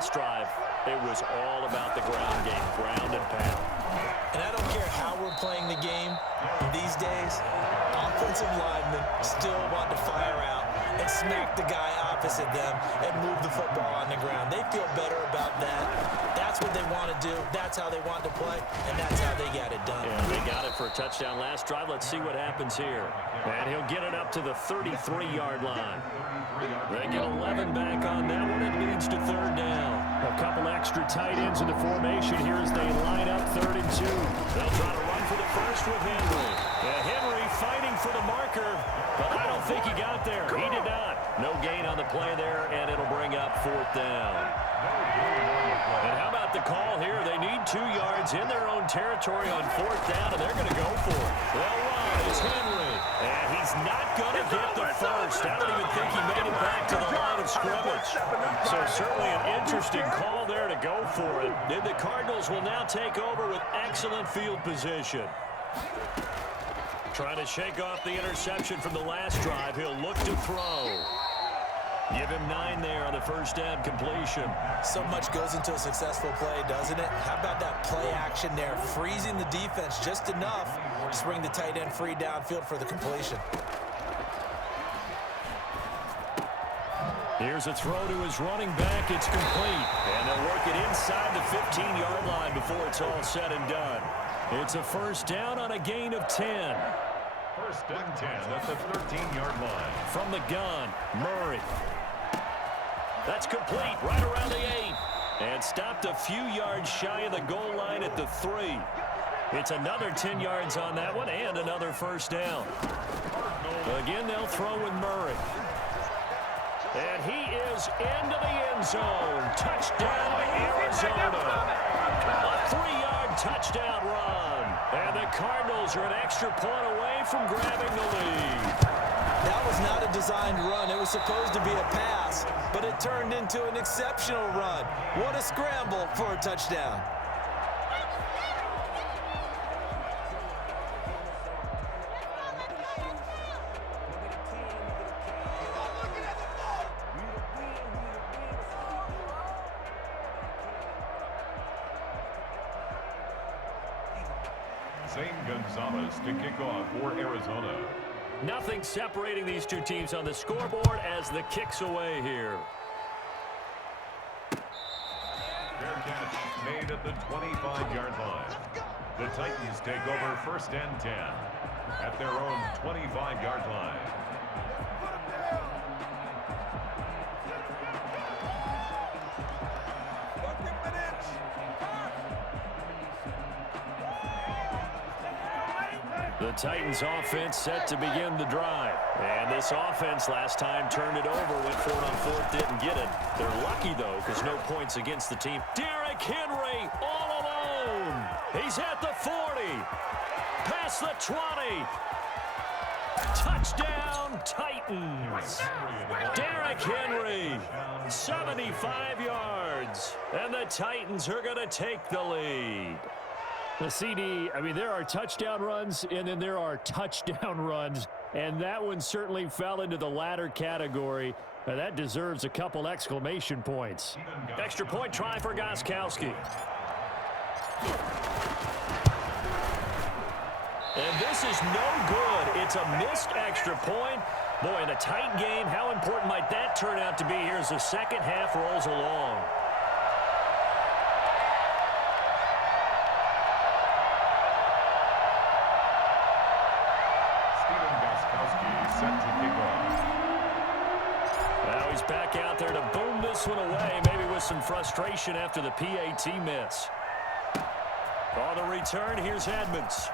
last drive, it was all about the ground game, ground and pound. And I don't care how we're playing the game these days, offensive linemen still want to fire out and smack the guy opposite them and move the football on the ground. They feel better about that. That's what they want to do. That's how they want to play, and that's how they got it done. Yeah, they got it for a touchdown last drive. Let's see what happens here. And he'll get it up to the 33-yard line. They get 11 back on that one. It leads to third down. A couple extra tight ends in the formation here as they line up 3rd and 2. They'll try to run for the first with Henry. Henry fighting for the marker, but I don't think he got there. He did not. No gain on the play there, and it'll bring up 4th down. And how about the call here? They need 2 yards in their own territory on 4th down, and they're going to go for it. They'll run. It's Henry. And he's not going to get the first. I don't even think he made it back to the line of scrimmage. So certainly an interesting call there to go for it. And the Cardinals will now take over with excellent field position. Trying to shake off the interception from the last drive. He'll look to throw. Give him 9 there on the first down completion. So much goes into a successful play, doesn't it? How about that play action there? Freezing the defense just enough to bring the tight end free downfield for the completion. Here's a throw to his running back. It's complete. And they'll work it inside the 15-yard line before it's all said and done. It's a first down on a gain of 10. First and 10 at the 13-yard line. From the gun, Murray. That's complete right around the 8. And stopped a few yards shy of the goal line at the 3. It's another 10 yards on that one and another first down. Again, they'll throw with Murray. And he is into the end zone. Touchdown, Arizona. A 3-yard touchdown run. And the Cardinals are an extra point away from grabbing the lead. That was not a designed run. It was supposed to be a pass, but it turned into an exceptional run. What a scramble for a touchdown. Zane Gonzalez to kick off for Arizona. Nothing separating these two teams on the scoreboard as the kick's away here. Fair catch made at the 25-yard line. The Titans take over first and 10 at their own 25-yard line. The Titans offense set to begin the drive. And this offense last time turned it over, went for it on 4th, didn't get it. They're lucky, though, because no points against the team. Derrick Henry all alone. He's at the 40. Past the 20. Touchdown, Titans. Derrick Henry, 75 yards. And the Titans are going to take the lead. The CD, I mean, there are touchdown runs, and then there are touchdown runs, and that one certainly fell into the latter category. That deserves a couple exclamation points. Extra point try for Gostkowski. And this is no good. It's a missed extra point. Boy, in a tight game, how important might that turn out to be here as the second half rolls along? Now he's back out there to boom this one away, maybe with some frustration after the PAT miss. On the return, here's Edmonds.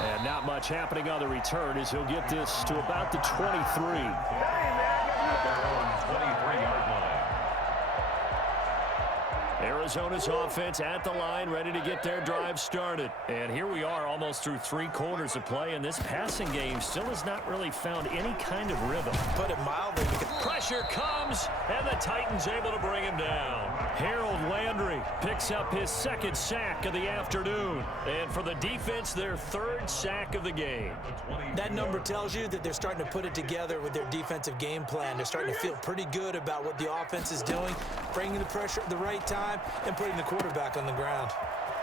And not much happening on the return as he'll get this to about the 23. Arizona's offense at the line, ready to get their drive started. And here we are almost through 3 quarters of play, and this passing game still has not really found any kind of rhythm. Put it mildly, because pressure comes, and the Titans able to bring him down. Harold Landry picks up his second sack of the afternoon. And for the defense, their third sack of the game. That number tells you that they're starting to put it together with their defensive game plan. They're starting to feel pretty good about what the offense is doing, bringing the pressure at the right time, and putting the quarterback on the ground.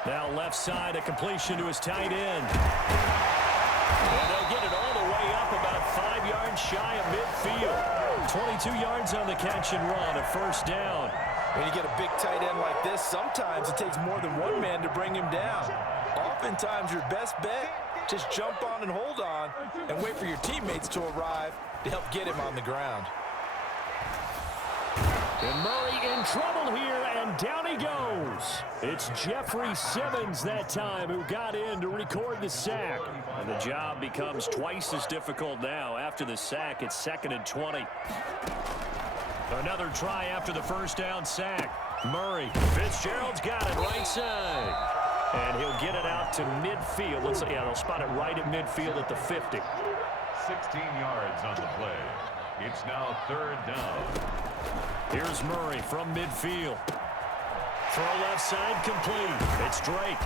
Now left side, a completion to his tight end. And they'll get it all the way up about 5 yards shy of midfield. 22 yards on the catch and run, a first down. When you get a big tight end like this, sometimes it takes more than one man to bring him down. Oftentimes, your best bet, just jump on and hold on and wait for your teammates to arrive to help get him on the ground. And Murray in trouble here, and down he goes. It's Jeffrey Simmons that time who got in to record the sack. And the job becomes twice as difficult now. After the sack, it's 2nd and 20. Another try after the first down sack. Murray. Fitzgerald's got it right side. And he'll get it out to midfield. They'll spot it right at midfield at the 50. 16 yards on the play. It's now 3rd down. Here's Murray from midfield. Throw left side complete. It's Drake.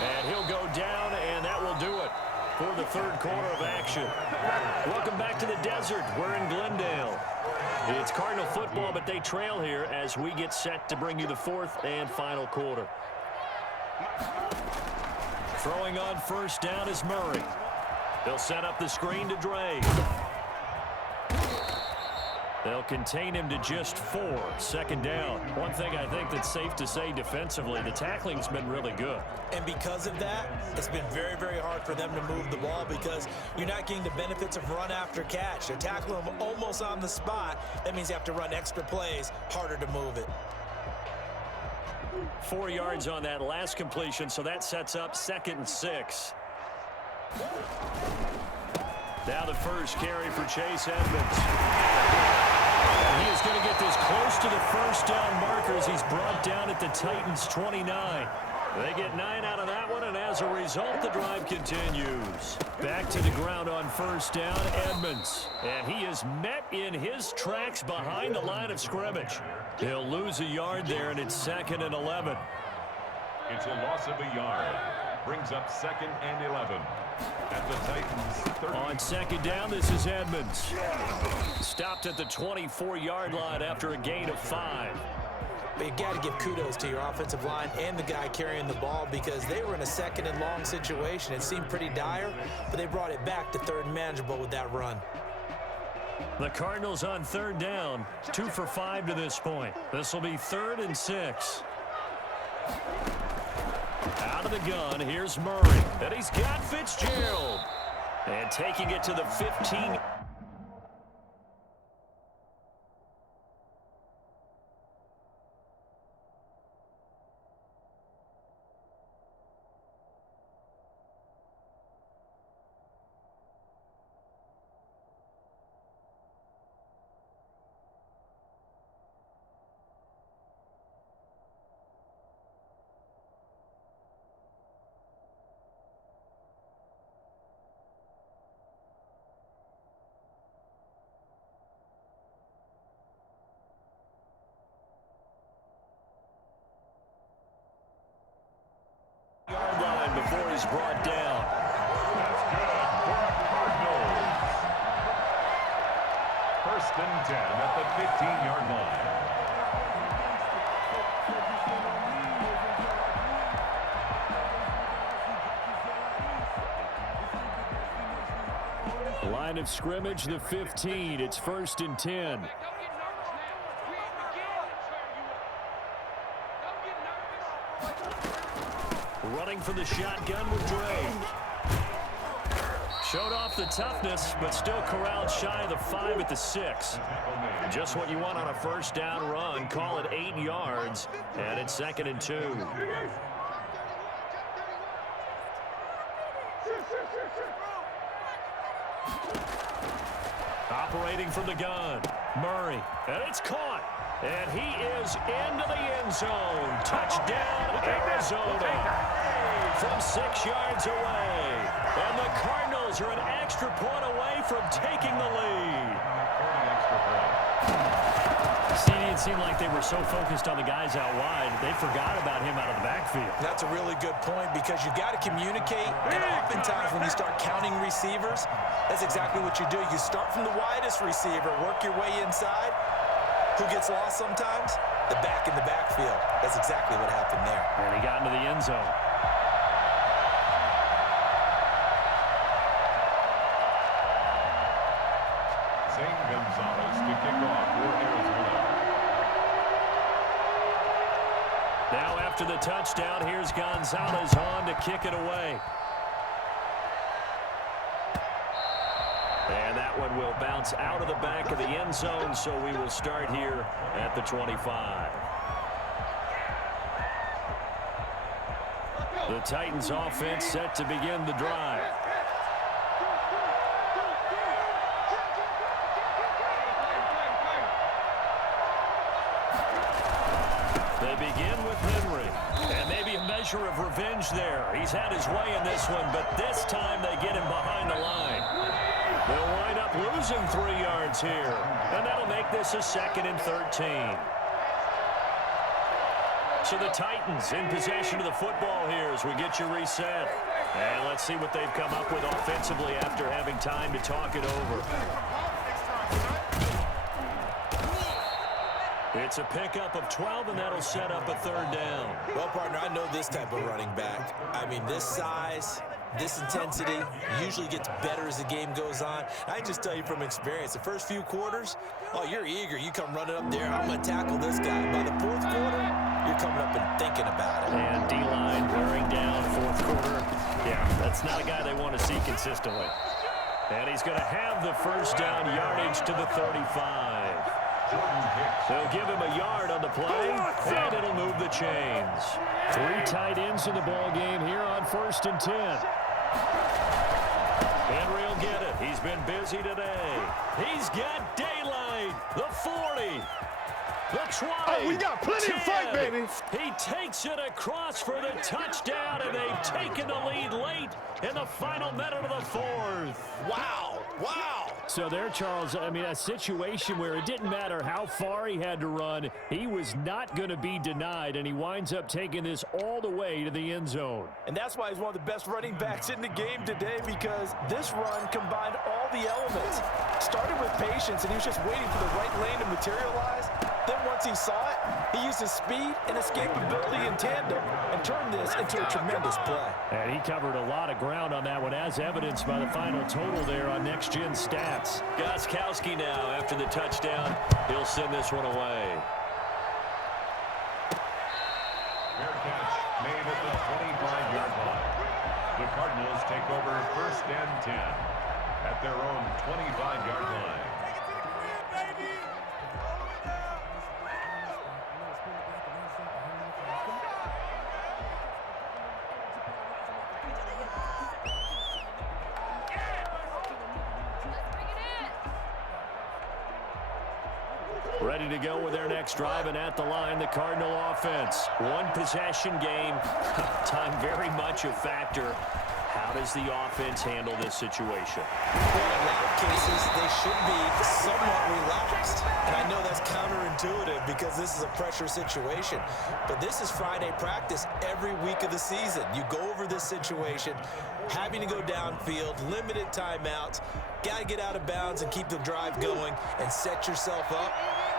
And he'll go down, and that will do it for the third quarter of action. Welcome back to the desert. We're in Glendale. It's Cardinal football, but they trail here as we get set to bring you the fourth and final quarter. Throwing on first down is Murray. They'll set up the screen to Drake. They'll contain him to just 4. 2nd down. One thing I think that's safe to say defensively, the tackling's been really good. And because of that, it's been very, very hard for them to move the ball because you're not getting the benefits of run after catch. They're tackling them almost on the spot. That means you have to run extra plays, harder to move it. 4 yards on that last completion, so that sets up 2nd and 6. Now the first carry for Chase Edmonds. And he is going to get this close to the first down markers. He's brought down at the Titans' 29. They get 9 out of that one, and as a result, the drive continues. Back to the ground on first down, Edmonds. And he is met in his tracks behind the line of scrimmage. He'll lose a yard there, and it's 2nd and 11. It's a loss of a yard. Brings up 2nd and 11. At the Titans' 30. On 2nd down, this is Edmonds. Stopped at the 24-yard line after a gain of 5. But you got to give kudos to your offensive line and the guy carrying the ball because they were in a 2nd and long situation. It seemed pretty dire, but they brought it back to 3rd and manageable with that run. The Cardinals on 3rd down, 2 for 5 to this point. This will be 3rd and 6. Out of the gun, here's Murray. And he's got Fitzgerald. And taking it to the 15. Yard line before he's brought down. That's good for a Cardinals. 1st and 10 at the 15-yard line. Line of scrimmage, the 15. It's 1st and 10. Running for the shotgun with Drake. Showed off the toughness, but still corralled shy of the 5 at the 6. Just what you want on a first down run. Call it 8 yards, and it's 2nd and 2. Operating from the gun, Murray, and it's caught. And he is into the end zone. Touchdown, Arizona. From 6 yards away. And the Cardinals are an extra point away from taking the lead. It seemed like they were so focused on the guys out wide, they forgot about him out of the backfield. That's a really good point because you got to communicate, and oftentimes when you start counting receivers, that's exactly what you do. You start from the widest receiver, work your way inside. Who gets lost sometimes? The back in the backfield. That's exactly what happened there. And he got into the end zone. Gonzalez to kick off for Arizona. Now after the touchdown, here's Gonzalez on to kick it away. And that one will bounce out of the back of the end zone, so we will start here at the 25. The Titans offense set to begin the drive. They begin with Henry. And maybe a measure of revenge there. He's had his way in this one, but this time they get him behind the line. They'll wind up losing 3 yards here. And that'll make this a 2nd and 13. So the Titans in possession of the football here as we get you reset. And let's see what they've come up with offensively after having time to talk it over. It's a pickup of 12, and that'll set up a 3rd down. Well, partner, I know this type of running back. I mean, this size, this intensity usually gets better as the game goes on. I just tell you from experience, the first few quarters, oh, you're eager. You come running up there, I'm going to tackle this guy. By the 4th quarter, you're coming up and thinking about it. And D-line wearing down 4th quarter. Yeah, that's not a guy they want to see consistently. And he's going to have the 1st down yardage to the 35. They'll give him a yard on the play, and it'll move the chains. 3 tight ends in the ball game here on 1st and 10. Henry will get it. He's been busy today. He's got daylight. The 40. The 20. Oh, we got plenty 10. of fight, baby. He takes it across for the touchdown, and they've taken the lead late in the final minute of the 4th. Wow, wow. So there, Charles, I mean, a situation where it didn't matter how far he had to run, he was not going to be denied, and he winds up taking this all the way to the end zone. And that's why he's one of the best running backs in the game today, because this run combined all the elements. Started with patience, and he was just waiting for the right lane to materialize. Then once he saw it, he used his speed and escapability in tandem and turned this into a tremendous play. And he covered a lot of ground on that one, as evidenced by the final total there on Next Gen Stats. Gostkowski now, after the touchdown, he'll send this one away. Fair catch made at the 25-yard line. The Cardinals take over 1st and 10 at their own 25-yard line. Ready to go with their next drive, and at the line, the Cardinal offense. 1 possession game. Time very much a factor. How does the offense handle this situation? Well, in a lot of cases, they should be somewhat relaxed. And I know that's counterintuitive because this is a pressure situation. But this is Friday practice every week of the season. You go over this situation, having to go downfield, limited timeouts, got to get out of bounds and keep the drive going and set yourself up.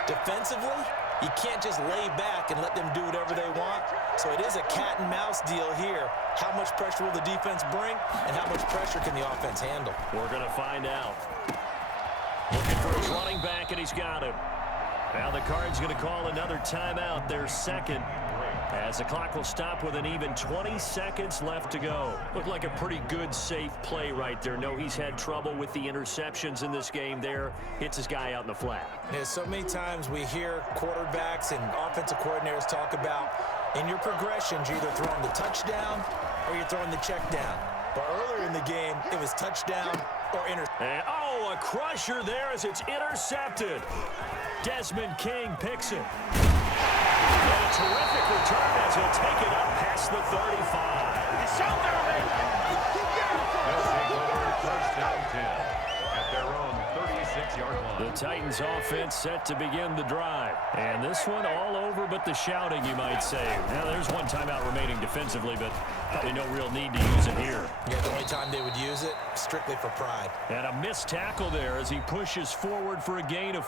Defensively, you can't just lay back and let them do whatever they want. So it is a cat and mouse deal here. How much pressure will the defense bring, and how much pressure can the offense handle? We're going to find out. Looking for his running back, and he's got him. Now the Cards going to call another timeout, their 2nd, as the clock will stop with an even 20 seconds left to go. Looked like a pretty good, safe play right there. No, he's had trouble with the interceptions in this game there. Hits his guy out in the flat. Yeah, so many times we hear quarterbacks and offensive coordinators talk about in your progressions, you're either throwing the touchdown or you're throwing the check down. But earlier in the game, it was touchdown or interception. Oh, a crusher there as it's intercepted. Desmond King picks it. And a terrific return as he'll take it up past the 35. They'll take over 1st and 10 at their own 36. 6-yard line. The Titans offense set to begin the drive. And this one all over but the shouting, you might say. Now, there's one timeout remaining defensively, but probably no real need to use it here. Yeah, the only time they would use it, strictly for pride. And a missed tackle there as he pushes forward for a gain of